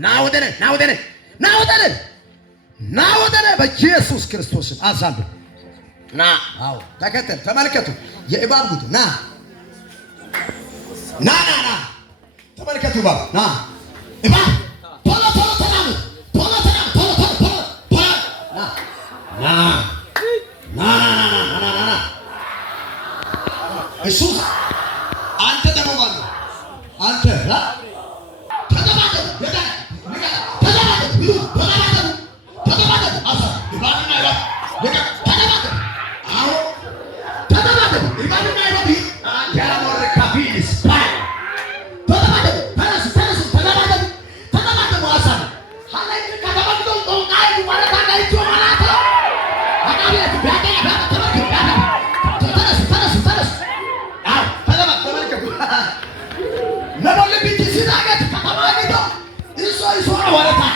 ና ወደኔ በኢየሱስ ክርስቶስ አዛለሁ። ና አዎ ተከተል። ተመልከቱ የእባብ ጉድ ና ተመልከቱ እባብ ና እባብ ቶሎ ተናገር ና እሱ አንተ ደግሞ ማለት አንተ What